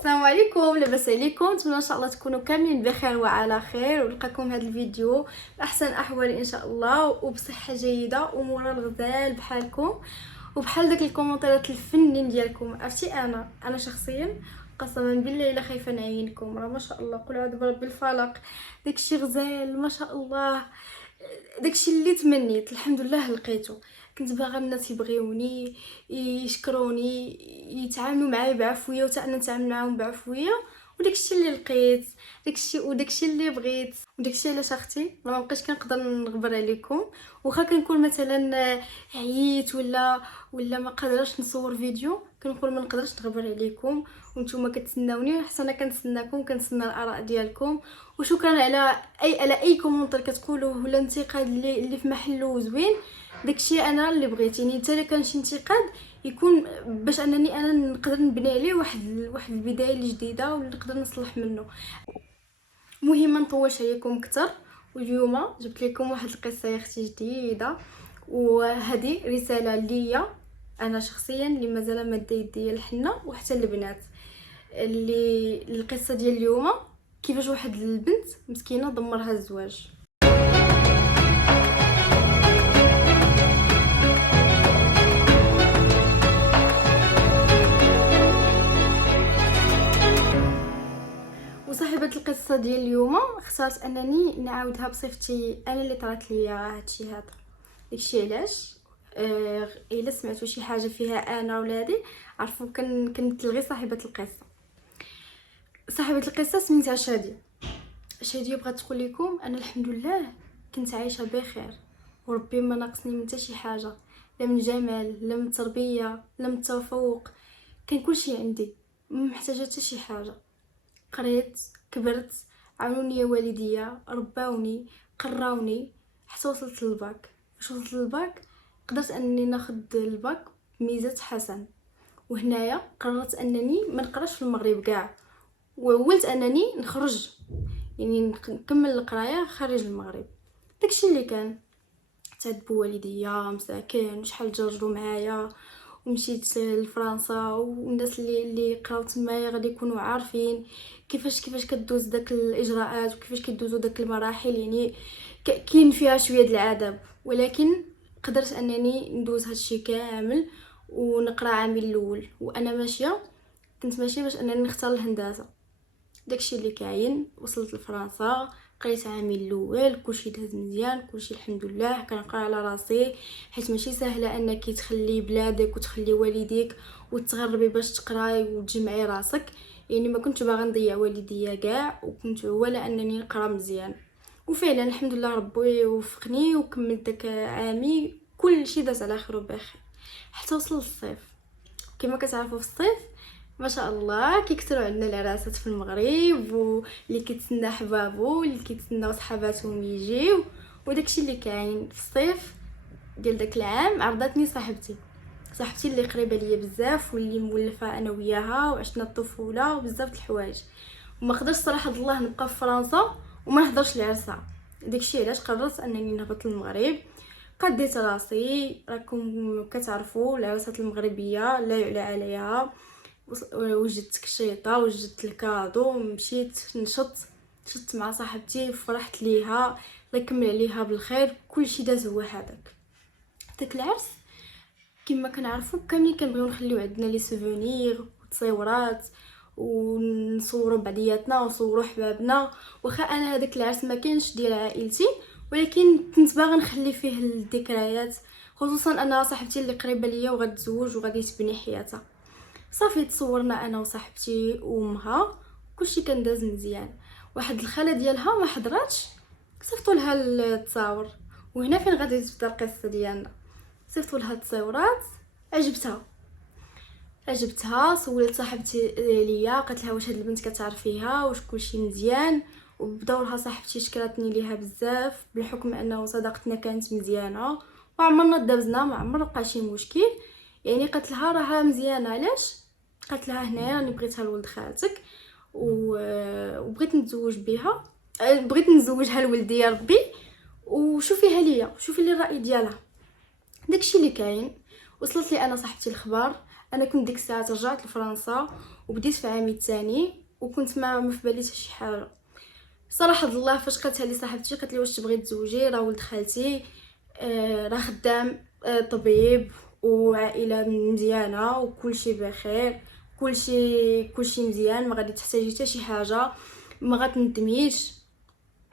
السلام عليكم، لاباس عليكم؟ نتمنى ان شاء الله تكونوا كاملين بخير وعلى خير، ونلقاكم هذا الفيديو باحسن الاحوال ان شاء الله وبصحه جيده ومورا الغزال بحالكم وبحال داك الكومنتات الفنين ديالكم. عرفتي انا شخصيا قسما بالله الا خايفه نعينكم، راه ما شاء الله قل اعوذ برب الفلق. داكشي غزال ما شاء الله، داكشي اللي تمنيت الحمد لله لقيته. كنت باغا الناس يبغيوني يشكروني يتعاملوا معايا بعفويه وتا انا نتعامل معاهم بعفويه، وداكشي اللي لقيت، وداكشي اللي بغيت، وداكشي علاش اختي ما بقيتش كنقدر نغبر عليكم. واخا كنكون مثلا عييت ولا ما قادراش نصور فيديو، كنقول ما نقدرش نغبر عليكم وانتم كتسناوني، حتى انا كنتسناكم، كنتسنى الاراء ديالكم. وشكرا على اي كومونتير كتقولوه ولا انتقاد اللي في محله زوين. داكشي انا اللي بغيت، يعني حتى الا كان شي انتقاد يكون باش انني انا نقدر نبني عليه واحد البدايه اللي جديده واللي نقدر نصلح منه. مهم ما نطولش عليكم اكثر، واليوم جبت لكم واحد القصه يا اختي جديده، وهذه رساله ليا انا شخصيا اللي مازال ماده يديا الحنه وحتى البنات. اللي القصه ديال اليوم كيفاش واحد البنت مسكينه دمرها الزواج. وصاحبة القصة ديال اليوم اختارت انني نعاودها بصفتي انا اللي طرات ليا هادشي هذا. داكشي علاش الا سمعتوا شي حاجه فيها انا ولادي عرفوا كنمثل غير صاحبة القصه. صاحبة القصه سميتها شاديه بغات تقول لكم انا الحمد لله كنت عايشه بخير، وربي ما ناقصني من حتى شي حاجه، لا من جمال لا من تربيه لا من تفوق، كان كلشي عندي، ما محتاجه حتى شي حاجه. قريت كبرت، عاونوني يا والديا، رباوني قراوني حتى وصلت للباك. فاش وصلت للباك قدرت انني ناخذ الباك بميزه حسن، وهنايا قررت انني ما نقراش في المغرب كاع، وولت انني نخرج يعني نكمل القرايه خارج المغرب. داكشي اللي كان تعذبوا والديا مساكن شحال جرجروا معايا، ومشيت لفرنسا، والناس اللي قراو تمايا غادي يكونوا عارفين كيفاش كدوز داك الاجراءات وكيفاش كيدوزوا داك المراحل. يعني كاين فيها شويه د العذاب، ولكن قدرت انني ندوز هادشي كامل ونقرا عامي الاول. وانا كنت ماشيه باش انني نختار الهندسه. داكشي اللي كاين، وصلت لفرنسا قريت عامي الاول، كلشي داز مزيان، كلشي الحمد لله، كنقرا على راسي، حيت ماشي سهله انك تخلي بلادك وتخلي والديك وتغربي باش تقراي وتجمعي راسك. يعني ما كنت باغا نضيع والديا كاع، وكنت ولا انني نقرا مزيان. وفعلا الحمد لله ربي وفقني وكملت داك عامي، كلشي داز على خير وبخير حتى وصل الصيف. كما كتعرفوا في الصيف ما شاء الله كيكثروا عندنا العراسات في المغرب، واللي كيتسنى حبابو واللي كيتسناو صحاباتهم يجيو. وداكشي اللي كاين في الصيف ديال داك العام عرضتني صاحبتي اللي قريبه ليا بزاف واللي مولفه انا وياها وعشنا الطفوله وبزاف د الحوايج. وما قدرش صراحه الله نبقى في فرنسا وما نحضرش العرسه. داكشي علاش قررت انني نهبط للمغرب. قديت راسي، راكم كتعرفوا العراسات المغربيه لا يعلى عليها. وجدت كشيطه، وجدت الكادو، مشيت شت مع صاحبتي، فرحت ليها الله يكمل عليها بالخير. كلشي داز هو هذاك داك العرس. كما كنعرفوا كاملين كنبغيو نخليو عندنا لي سوفونير وتصويرات ونصوروا بعضياتنا ونصوروا حبابنا. واخا انا هذاك العرس ما كانش ديال عائلتي، ولكن كنت باغا نخلي فيه الذكريات، خصوصا انا صاحبتي اللي قريبه ليا وغتزوج وغادي تبني حياتها. صافي تصورنا انا وصاحبتي وامها، كلشي كان داز مزيان. واحد الخاله ديالها ما حضراتش، صيفطوا لها التصاور. وهنا فين غادي تبدا القصه ديالنا. صيفطوا لها التصاورات، عجبتها سولت صاحبتي ليا، قالت لها واش هاد البنت كتعرفيها واش كلشي مزيان. وبدورها صاحبتي شكرتني ليها بزاف، بالحكم انه صداقتنا كانت مزيانه وعمرنا دابزنا، ما عمر بقى شي مشكل. يعني قالت لها راها مزيانه. علاش؟ قالت لها هنايا راني بغيتها لولد خالتك وبغيت نتزوج بها، بغيت نزوجها لولدي يا ربي، وشوفيها ليا، شوفي لي الراي ديالها. داكشي اللي كاين. وصلت لي انا صاحبتي الخبر، انا كنت ديك الساعه رجعت لفرنسا وبديت في عامي الثاني، وكنت ما في بالي حتى شي حاجه صراحه. الله فاش قالتها لي صاحبتي، قالت لي واش تبغي تزوجي، راه ولد خالتي راه خدام طبيب وعائله مزيانه وكل شيء بخير، كل شيء مزيان، ما غادي تحتاجي حتى شي حاجه، ما غتندميش.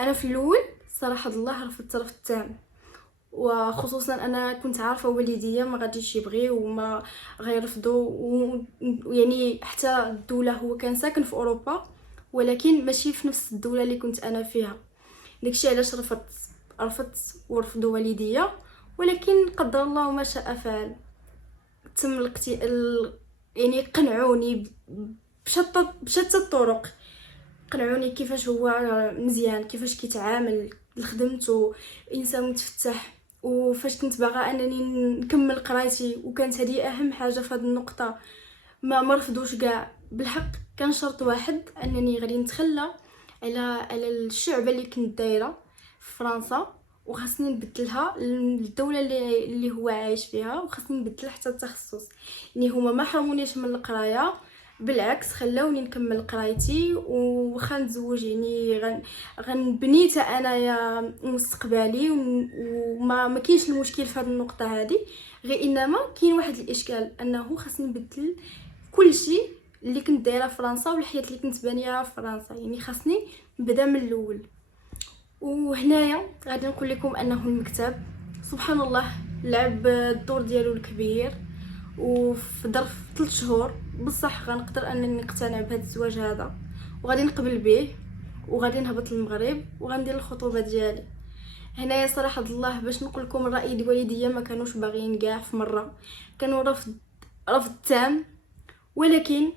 انا في الاول صراحه الله رفضت الطرف التام، وخصوصا انا كنت عارفه والديا ما غاديش يبغيو وما غيرفضوا ويعني حتى الدوله، هو كان ساكن في اوروبا ولكن ماشي في نفس الدوله اللي كنت انا فيها. داكشي علاش رفضت ورفضوا والديا، ولكن قدر الله ما شاء فعل. تم يعني قنعوني بشتى الطرق، قنعوني كيفاش هو مزيان، كيفاش كيتعامل لخدمته، انسان متفتح. وفاش كنت باغا انني نكمل قرايتي وكانت هذه اهم حاجه في هذه النقطه، ما رفضوش كاع. بالحق كان شرط واحد، انني غادي نتخلى على الشعبه اللي كنت دايره في فرنسا، وخاصني نبدلها للدوله اللي هو عايش فيها، وخاصني نبدل حتى التخصص. يعني هما ما حرمونيش من القرايه، بالعكس خلاوني نكمل قرايتي وخا نتزوج. يعني غنبني حتى انايا مستقبلي، وما كاينش المشكل في هذه النقطه هذه. غير انما كاين واحد الاشكال، انه خاصني نبدل كل شيء اللي كنت دايره في فرنسا والحياه اللي كنت بانيها في فرنسا. يعني خاصني نبدا من الاول. وهنايا غادي نقول لكم انه المكتب سبحان الله لعب الدور ديالو الكبير، وفي ظرف 3 شهور بصح غنقدر انني نقتنع بهذا الزواج هذا، وغادي نقبل به، وغادي نهبط للمغرب وغندير الخطوبه ديالي. هنايا صراحه الله باش نقول لكم الراي ديال والديا ما كانوش باغيين كاع في مره، كانوا رفض تام. ولكن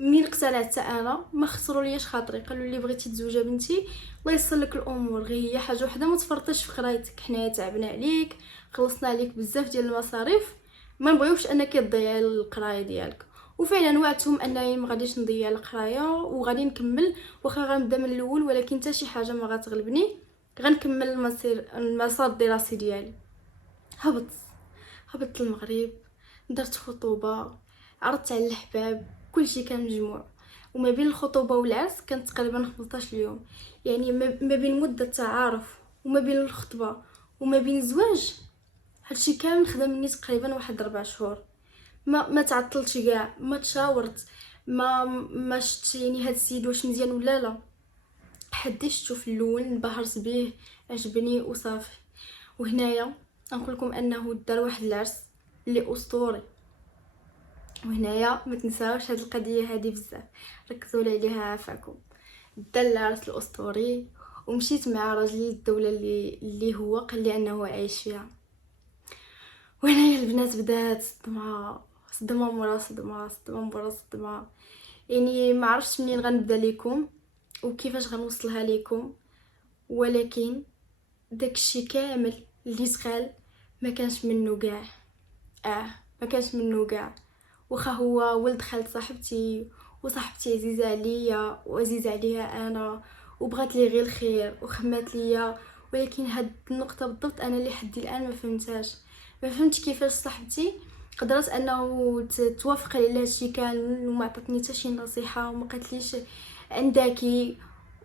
منين اقتنعت حتى انا ما خسروا ليش خاطري، قالوا لي بغيتي تزوجي بنتي الله يسر لك الامور، غير هي حاجه وحده ما تفرطيش في قرايتك، حنايا تعبنا عليك، خلصنا عليك بزاف ديال المصاريف، ما نبغيوش انك تضيعي القرايه ديالك. وفعلا وعدتهم انني ما غاديش نضيع القرايه وغادي نكمل، واخا غنبدا من الاول ولكن حتى شي حاجه ما غتغلبني، غنكمل المسار الدراسي ديالي. هبطت للمغرب، درت خطوبه، عرضت على الحباب، كلشي كان مجموع. وما بين الخطوبه والعرس كانت تقريبا 15 يوم. يعني ما بين مده التعارف وما بين الخطبه وما بين الزواج، هادشي كامل خدم مني تقريبا واحد 4 شهور. ما تعطلتش كاع، ما تشاورت، ما شفت يعني هاد السيد واش مزيان ولا لا. حدي شفتو في الاول انبهرت به، عجبني وصافي. وهنايا نقول لكم انه دار واحد العرس اللي اسطوري. وهنايا ما تنساوش هاد القضيه هذه بزاف، ركزوا لي عليها عافاكم. دار العرس الاسطوري ومشيت مع راجلي للدوله اللي هو قال لي انه عايش فيها. وهنايا البنات بدات صدمه مورا صدمه مورا صدمه. يعني ما عرفتش منين غنبدا لكم وكيفاش غنوصلها لكم، ولكن داكشي كامل اللي تقال ما كانش منه كاع. ما كانش منه كاع. واخا هو ولد خالت صاحبتي، وصاحبتي عزيزه عليا وعزيزه عليها انا، وبغات لي غير الخير وخمات ليا، ولكن هاد النقطه بالضبط انا اللي حدي الان ما فهمتش كيفاش صاحبتي قدرت انه توافق على هادشي كامل وما عطاتني حتى شي نصيحه وما قالتليش عندكي.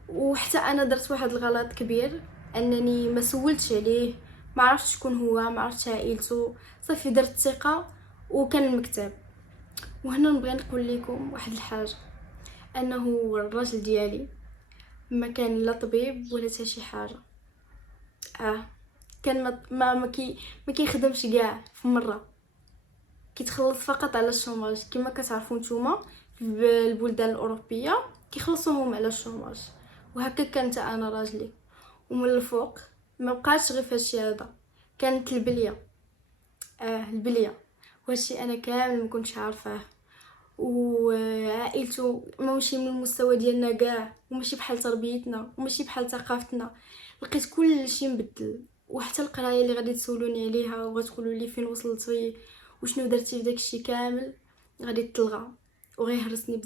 وحتى انا درت واحد الغلط كبير، انني ما سولتش عليه، ما عرفتش شكون هو، ما عرفتش عائلته، صافي درت ثقه وكان المكتب. وهنا نبغي نقول لكم واحد الحاجه، انه الراجل ديالي ما كان لا طبيب ولا حتى شي حاجه. كان ما كيخدمش كاع في مره، كيتخلص فقط على الشوماج. كما كتعرفوا نتوما في البلدان الاوروبيه كيخلصوهم على الشوماج، وهكا كانت انا راجلي. ومن الفوق ما بقاش غير فهادشي هذا، كانت البليه. البليه وهادشي انا كامل ما كنتش عارفاه. وعائلته ماشي من المستوى ديالنا كاع، وماشي بحال تربيتنا وماشي بحال ثقافتنا. لقيت كل شيء مبدل، وحتى القرايه اللي غادي تسولوني عليها وغتقولوا لي فين وصلتي وشنو درتي في داكشي كامل غادي تلغى. وغيهرسني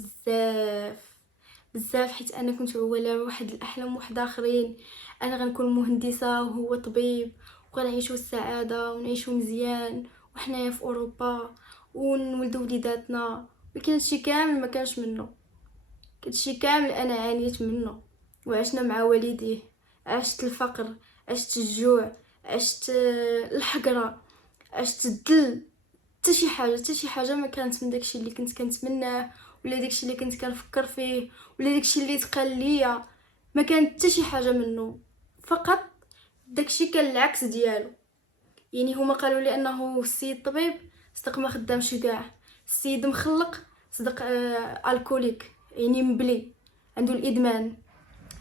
بزاف حيت انا كنت على واحد الاحلام واحد اخرين، انا غنكون مهندسه وهو طبيب، وغنعيشوا السعاده ونعيشوا مزيان وحنايا في اوروبا ونولدو وليداتنا. ولكن هادشي كامل ما كانش منه، هادشي كامل انا عانيت منه وعشنا مع والديه. عشت الفقر، عشت الجوع، عشت الحقره، عشت الذل. حتى شي حاجه ما كانت من داكشي اللي كنت كنتمناه، ولا داكشي اللي كنت كنفكر فيه، ولا داكشي اللي تقال ليا. ما كانت حتى شي حاجه منه، فقط داكشي كان العكس ديالو. يعني هما قالوا لي انه السيد طبيب صدق ما خدامش كاع، السيد مخلق صدق الكوليك، يعني مبلي عنده الادمان.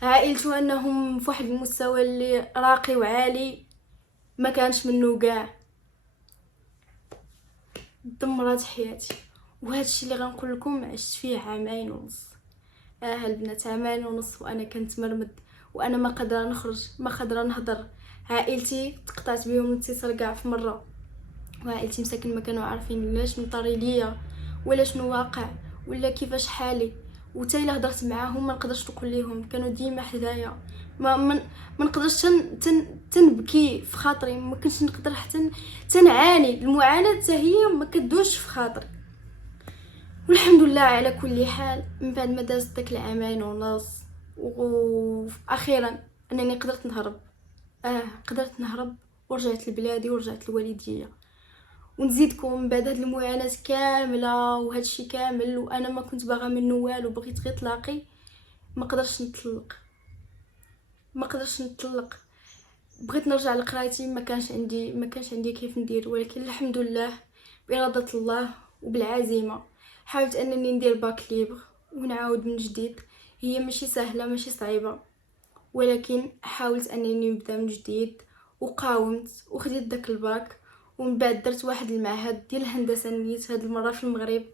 عائلته انهم في واحد المستوى اللي راقي وعالي، ما كانش منه كاع. دمرات حياتي. وهذا الشيء اللي غنقول لكم عشت فيه عامين ونص. البنات، عامين ونص وانا كنت مرمد، وانا ما قادره نخرج، ما قادره نهضر. عائلتي تقطعت بهم الاتصال كاع في مره، وعائلتي مساكن ما كانوا عارفين لاش مطري ليا ولا شنو واقع ولا كيفاش حالي. وتا الا هضرت معاهم ما نقدرش نقول لهم، كانوا ديما حدايا. ما نقدرش تنبكي في خاطري، ما كنتش نقدر حتى تنعاني. المعاناه حتى هي ما كدوش في خاطري. والحمد لله على كل حال، من بعد ما دازت داك العامين ونص واخيرا انني قدرت نهرب. قدرت نهرب ورجعت لبلادي ورجعت لوالديا. ونزيدكم من بعد هاد المعاناه كامله وهذا الشيء كامل، وانا ما كنت باغا منه والو، بغيت غير طلاقي. ما قدرتش نطلق، ما قدرتش نطلق. بغيت نرجع لقرايتي، ما كانش عندي كيف ندير. ولكن الحمد لله بإرادة الله وبالعزيمه حاولت انني ندير باك ليبر ونعاود من جديد. هي ماشي سهله، ماشي صعيبه، ولكن حاولت انني نبدا من جديد وقاومت وخديت داك الباك. ومن بعد درت واحد المعهد ديال الهندسه، نيت هاد المره في المغرب.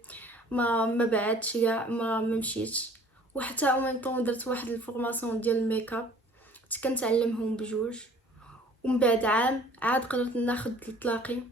ما بعدتش كاع، ما مشيتش. وحتى اون طون درت واحد الفورماسيون ديال الميك اب، كنت كنتعلمهم بجوج. ومن بعد عام عاد قدرت ناخذ الطلاقي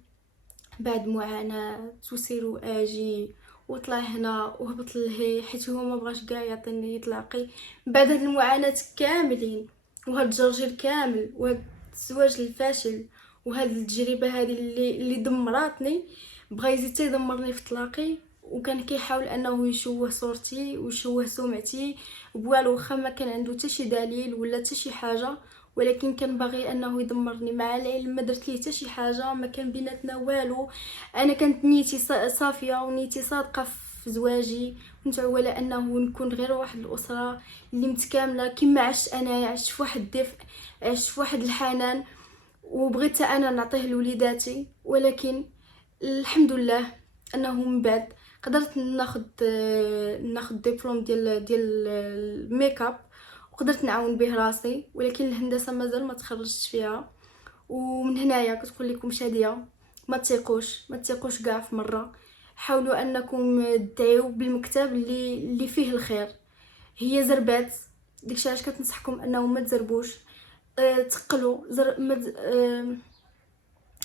بعد معاناه وسير واجي، وطلع هنا وهبط لهي حيت هو ما بغاش كاع يعطيني طلاقي. بعد هاد المعاناه كاملين وهاد الجرجير كامل وهاد الزواج الفاشل وهاد التجربه هذه اللي دمراتني، بغا يزيد يدمرني في طلاقي. وكان كيحاول انه يشوه صورتي ويشوه سمعتي بوالو، واخا ما كان عنده حتى شي دليل ولا حتى شي حاجه، ولكن كان باغي انه يدمرني. مع العلم ما درت ليه حتى شي حاجه، ما كان بيناتنا والو. انا كانت نيتي صافيه ونيتي صادقه في زواجي. كنت عوله انه نكون غير واحد الاسره اللي متكامله كما عشت انا. عشت في واحد الدفء، عشت في واحد الحنان، وبغيت انا نعطيه لوليداتي. ولكن الحمد لله انه من بعد قدرت ناخذ دبلوم ديال الميك اب، وقدرت نعاون به راسي. ولكن الهندسه مازال ما تخرجتش فيها. ومن هنايا كتقول لكم شاديه، ما تثقوش كاع في مره. حاولوا انكم تدعيو بالمكتب اللي فيه الخير. هي زربات، داكشي علاش كتنصحكم انهم ما تزربوش. تقلوا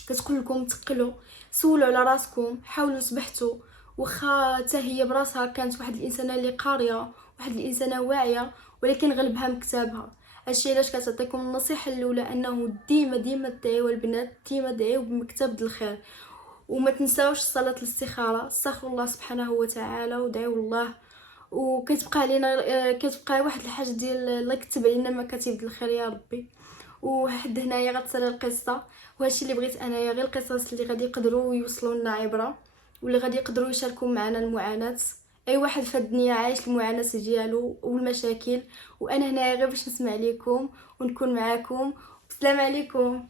كتقول لكم تقلوا، سولوا على راسكم، حاولوا تبحثوا. واخا حتى هي براسها كانت واحد الانسانه اللي قاريه، واحد الانسانه واعيه، ولكن غلبها مكتابها. هادشي علاش كتعطيكم النصيحه الاولى انه ديما تدعيو البنات، ديما دعيو بمكتب الخير. وما تنساوش صلاه الاستخاره، استغفروا الله سبحانه وتعالى ودعيو الله. وكتبقى علينا كتبقى واحد الحاجه ديال الله يكتب علينا مكاتب الخير يا ربي. وحد هنايا غتصل القصه. وهادشي اللي بغيت انايا غير القصص اللي غادي يقدروا يوصلوا لنا عبره، واللي غادي يقدروا يشاركوا معنا المعاناه. اي واحد في الدنيا عايش المعاناه ديالو والمشاكل، وانا هنايا غير باش نسمع لكم ونكون معاكم. السلام عليكم.